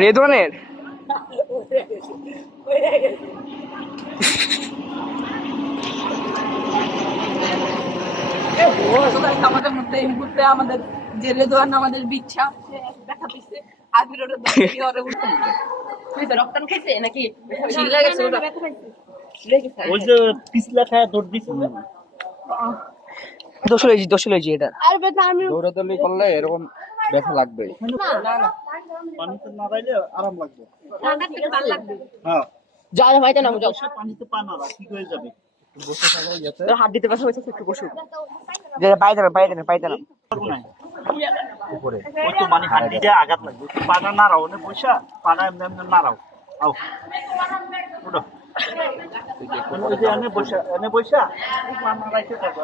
রেদওয়ানের আমাদের মধ্যে এই মুহূর্তে আমাদের যে রেদওয়ান আমাদের বিচ্ছা দেখা দিচ্ছে আজকের রক্তান খাইছে নাকি ওই যে পিছলা খায় দৌড় দিছে দোষ লইছি এটা দৌড়াদৌড়ি করলে এরকম ব্যথা লাগবে। পানিতে না পাইলে আরাম লাগবে। লাগবে হ্যাঁ যা ভাইটা নামো যাও পানিতে পা না ঠিক হয়ে যাবে। বসে থাকা যেতে হাত দিতে পারছো একটু বসো যে পাইতে না উপরে ওই তো মানে হাঁটিতে আঘাত লাগবে। পাটা নাড়াও না পয়সা পাটা এমনি এমনি নাড়াও আও উঠো এনে বসা পা নাড়াইতে থাকো